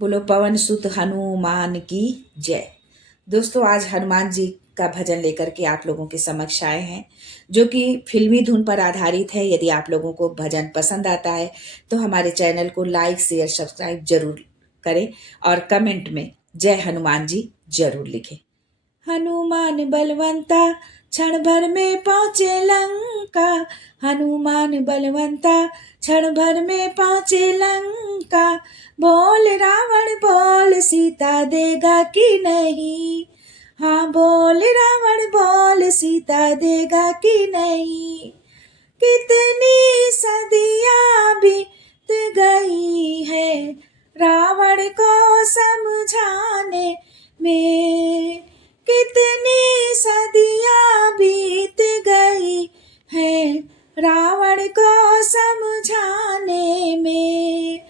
बोलो पवन सुत हनुमान की जय। दोस्तों, आज हनुमान जी का भजन लेकर के आप लोगों के समक्ष आए हैं, जो कि फिल्मी धुन पर आधारित है। यदि आप लोगों को भजन पसंद आता है तो हमारे चैनल को लाइक शेयर सब्सक्राइब जरूर करें और कमेंट में जय हनुमान जी जरूर लिखें। हनुमान बलवंता क्षण भर में पहुँचे लंका। हनुमान बलवंता क्षण भर में पहुँचे लंका। बोल रावण बोल सीता देगा कि नहीं। हाँ बोल रावण बोल सीता देगा कि नहीं। कितनी सदियां बीत गई है रावण को समझाने में। कितनी सदियां बीत गई है रावण को समझाने में।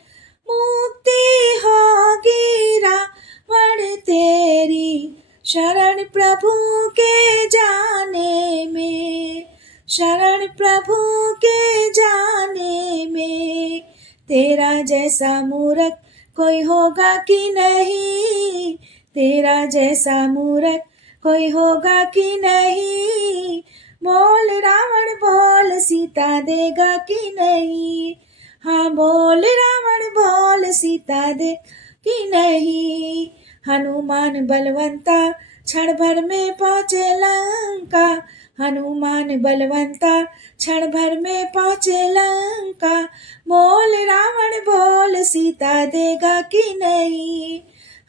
मुक्ति होगी रावण तेरी शरण प्रभु के जाने में। शरण प्रभु के जाने में। तेरा जैसा मूर्ख कोई होगा कि नहीं। तेरा जैसा मूर्ख कोई होगा कि नहीं। बोल रावण बोल सीता देगा कि नहीं। हाँ बोल रावण बोल सीता दे कि नहीं। हनुमान बलवंता क्षण भर में पहुँचे लंका। हनुमान बलवंता क्षण भर में पहुँचे लंका। बोल रावण बोल सीता देगा कि नहीं।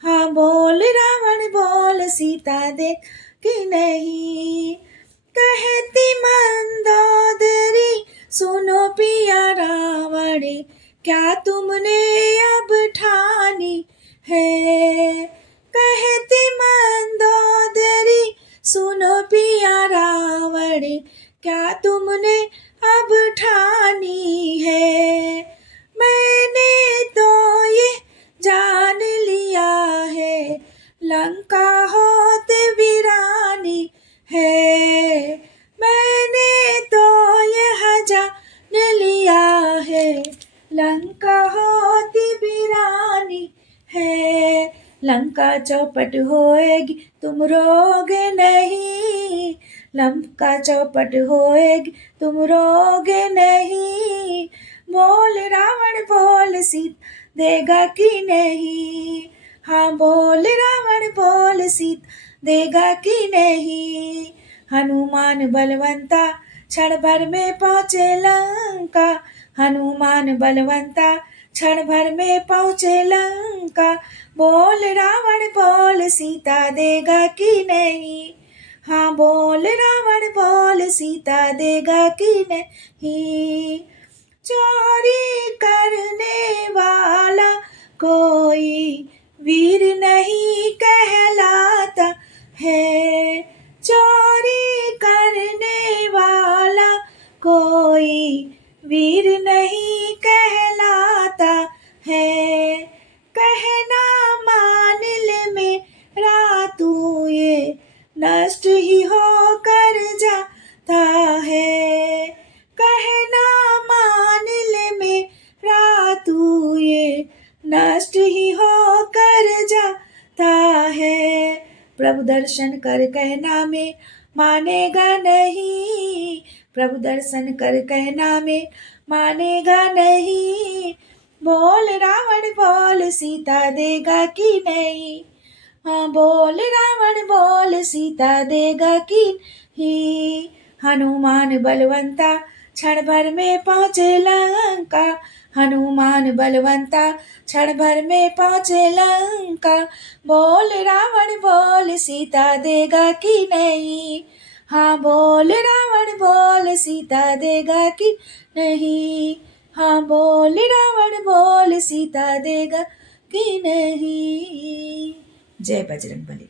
हाँ बोल रावण बोल सीता दे कि नहीं। कहती मंदोदरी सुनो पिया रावण क्या तुमने अब ठानी है। कहती मंदोदरी सुनो पिया रावण क्या तुमने अब ठानी है। मैंने तो ये जान लिया है लंका होत वीरानी है। मैंने तो यह जान लिया है लंका होत वीरानी है। लंका चौपट होएगी तुम रोगे नहीं। लंका चौपट होएगी तुम रोगे नहीं। बोल रावण बोल सीता देगा कि नहीं। हाँ बोल रावण बोल सीता देगा कि नहीं। हनुमान बलवंता क्षण भर में पहुँचे लंका। हनुमान बलवंता क्षण भर में पहुँचे लंका। बोल रावण बोल सीता देगा कि नहीं। हाँ बोल रावण बोल सीता देगा कि नहीं। चोरी करने वाला कोई वीर नहीं कहलाता है। चोरी करने वाला कोई वीर नहीं कहलाता है। कहना मान ले मेरा तू ये नष्ट ही होकर जाता है। कहना मान ले मेरा तू ये नष्ट ही होकर जाता है। प्रभु दर्शन कर कहना में मानेगा नहीं। प्रभु दर्शन कर कहना में मानेगा नहीं। बोल रावण बोल सीता देगा कि नहीं। हाँ बोल रावण बोल सीता देगा कि नहीं। हनुमान बलवंता क्षण भर में पहुँचे लंका। हनुमान बलवंता क्षण भर में पहुँचे लंका। बोल रावण बोल सीता देगा कि नहीं। हाँ बोल रावण बोल सीता देगा कि नहीं। हाँ बोल रावण बोल सीता देगा कि नहीं। जय बजरंगबली।